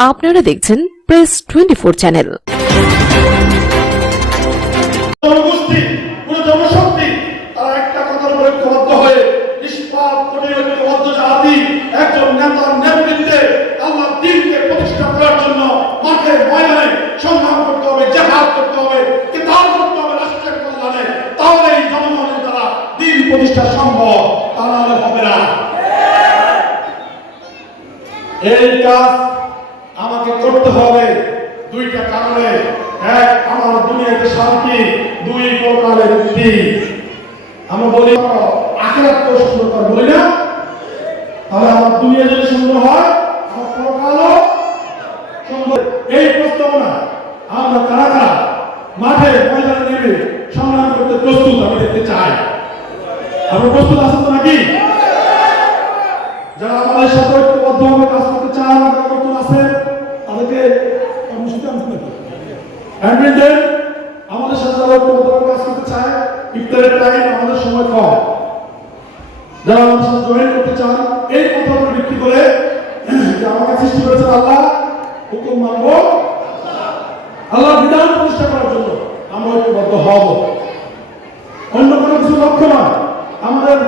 আপনারা দেখছেন press 24 channel. জনশক্তি তারা একটা কথার উপরে ঐক্যবদ্ধ হয়ে নিষ্পাপ ঐক্যবদ্ধ জাতি একজন নেতার নেতৃত্বে আল্লাহর দ্বীনকে প্রতিষ্ঠা করার জন্য মাঠে ময়দানে সংগ্রাম করতে হবে, জিহাদ করতে হবে, কিতাব করতে হবে রাষ্ট্রের কল্যাণে। তাহলে এই জনগণের দ্বারা দ্বীন প্রতিষ্ঠা সম্ভব, তা নাহলে হবে না। এই কাজ আমাকে করতে হবে দুইটা কারণে। এক, আমার দুনিয়াতে শান্তি, দুই, পরকালে মুক্তি। আমরা বলি আখিরাত তো সুন্দর করে বলি না? তাহলে আমার দুনিয়া যদি সুন্দর হয়, আমার পরকালও সুন্দর। এই প্রস্তাবনা আমরা কারা কারা মাঠে ময়দানে নেমে সংগ্রাম করতে প্রস্তুত আমি দেখতে চাই। আমরা প্রস্তুত আছেন তো নাকি? যারা আমাদের সাথে ঐক্যবদ্ধভাবে কাজ করতে চান, নতুন আছেন, তাদেরকে কর্মসূচি আনতে নাকি আমাদের সাথে যারা ঐক্যবদ্ধভাবে কাজ করতে চায়, ইফতারের টাইম আমাদের সময় কম, যারা আমাদের সাথে জয়েন করতে চান, এই কথার উপর ভিত্তি করে যে আমাকে সৃষ্টি করেছেন আল্লাহ, হুকুম মানবো, আল্লাহর বিধান প্রতিষ্ঠা করার জন্য আমরা ঐক্যবদ্ধ হব। অন্য কোনো কিছু লক্ষ্য নয়। আমাদের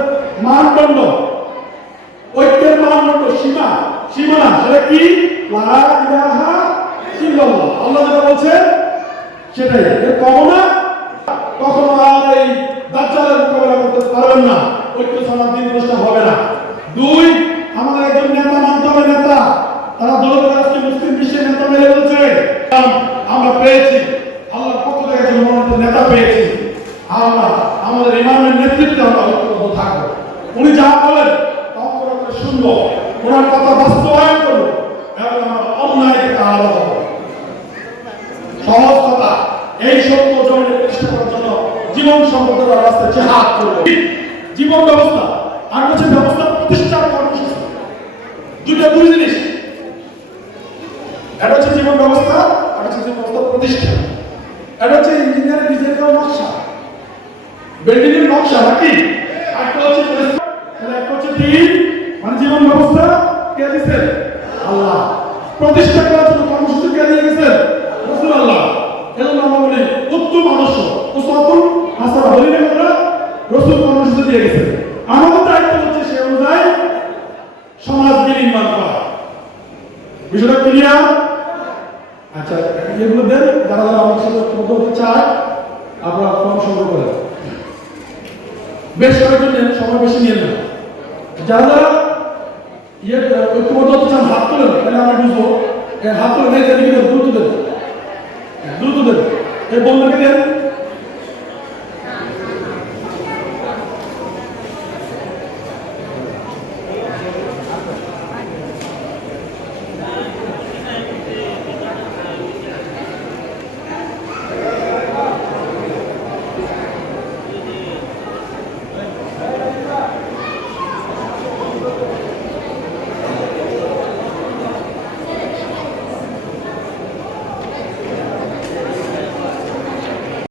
মানদণ্ড, ঐক্যের মানদণ্ড, সীমানা সেটা কি? লা ইলাহা ইল্লাল্লাহ। আল্লাহ যেটা বলছেন সেটাই। এর কখনো কখনো আর এই দাজ্জালের মোকাবেলা করতে পারবেন না। ঐক্য ছাড়া দিন প্রতিষ্ঠা হবে না। দুই, আমাদের একজন নেতা মানতে হবে, নেতা। তারা দলবের আজকে মুসলিম বিশ্বের নেতা মেরে বলছে আমরা পেয়েছি, আল্লাহর পক্ষ থেকে একজন মনোনীত নেতা পেয়েছি, আমরা আমাদের ইমামের নেতৃত্বে আমরা ঐক্যবদ্ধ থাকবো। উনি যা বলেন অক্ষরে শুনবো, ওনার কথা বাস্তবায়ন করবো এবং আমরা অন্যায় থেকে আলাদা হবো। সহজ কথা, এই সত্য জমিনে প্রতিষ্ঠা করার জন্য জীবন সম্পদের রাস্তায় জিহাদ করবো। জীবন ব্যবস্থা আর হচ্ছে ব্যবস্থা প্রতিষ্ঠার কর্মসূচি, দুই জিনিস। এটা হচ্ছে জীবন ব্যবস্থা, আর হচ্ছে জীবন ব্যবস্থা প্রতিষ্ঠা। এটা হচ্ছে ইঞ্জিনিয়ার ডিজাইন করার নকশা, বিল্ডিং এর নকশা নাকি? একটা হচ্ছে একটা হচ্ছে দিন, মানে জীবন ব্যবস্থা কে দিয়েছেন? আল্লাহ। প্রতিষ্ঠা করার জন্য কর্মসূচি কে দিয়ে গেছেন? রাসূলুল্লাহ। এজন্য আমরা বলি উত্তম আদর্শ, উসওয়াতুল হাসানাহ বলি না আমরা? রাসূল কর্মসূচি দিয়ে গেছেন। আমাদের দায়িত্ব হচ্ছে সেই অনুযায়ী সমাজ নির্মাণ করা। বিষয়টা ক্লিয়ার? আচ্ছা, এগুলো দেন। যারা যারা আমার সাথে করতে চায় আপনারা ফর্ম সংগ্রহ করেন। বেশ কয়েকজন নেন, সময় বেশি নিয়ে নেন। যারা যারা ঐক্যবদ্ধ হতে চান হাত তোলেন, তাহলে আমরা বুঝবো। হাত তোলেন, দ্রুত দেন, দ্রুত দেন। এই বন্ধুকে দেন।